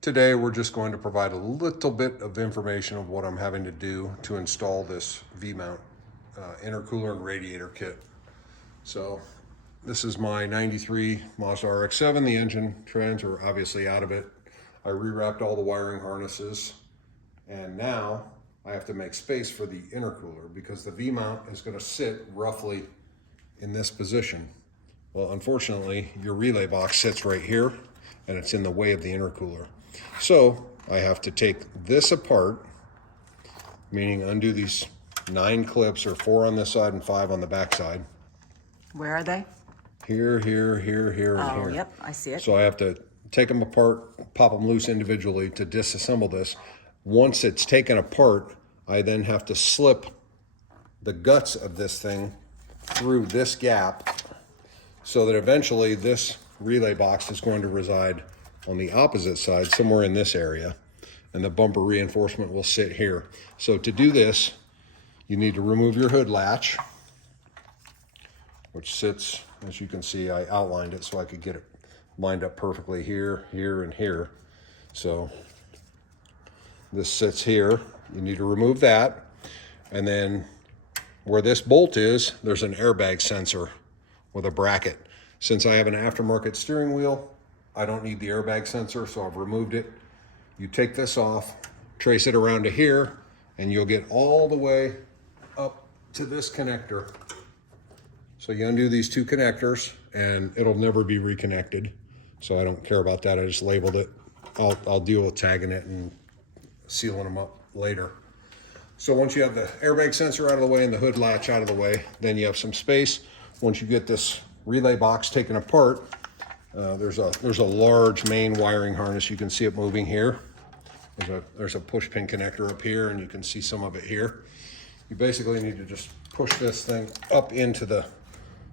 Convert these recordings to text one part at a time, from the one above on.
Today we're just going to provide a little bit of information of what I'm having to do to install this V-mount intercooler and radiator kit. So this is my 93 Mazda RX-7. The engine trans are obviously out of it. I rewrapped all the wiring harnesses, and now I have to make space for the intercooler because the V-mount is going to sit roughly in this position. Well, unfortunately, your relay box sits right here and it's in the way of the intercooler. So I have to take this apart, meaning undo these 9 clips, or 4 on this side and 5 on the back side. Where are they? Here, and here. Oh, yep, I see it. So I have to take them apart, pop them loose individually to disassemble this. Once it's taken apart, I then have to slip the guts of this thing through this gap so that eventually this relay box is going to reside on the opposite side, somewhere in this area, and the bumper reinforcement will sit here. So to do this, you need to remove your hood latch, which sits, as you can see, I outlined it so I could get it lined up perfectly here, and here. So this sits here. You need to remove that. And then where this bolt is, there's an airbag sensor with a bracket. Since I have an aftermarket steering wheel, I don't need the airbag sensor, so I've removed it. You take this off, trace it around to here, and you'll get all the way up to this connector. So you undo these 2 connectors, and it'll never be reconnected. So I don't care about that. I just labeled it. I'll deal with tagging it and sealing them up later. So once you have the airbag sensor out of the way and the hood latch out of the way, then you have some space. Once you get this relay box taken apart, there's a large main wiring harness. You can see it moving here. There's a push pin connector up here, and you can see some of it here. You basically need to just push this thing up into the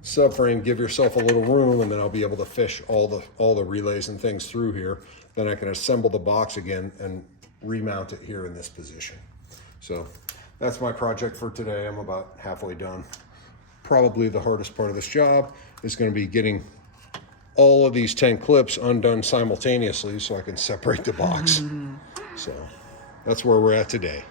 subframe, give yourself a little room, and then I'll be able to fish all the relays and things through here. Then I can assemble the box again and remount it here in this position. So that's my project for today. I'm about halfway done. Probably the hardest part of this job is going to be getting all of these 10 clips undone simultaneously so I can separate the box. So that's where we're at today.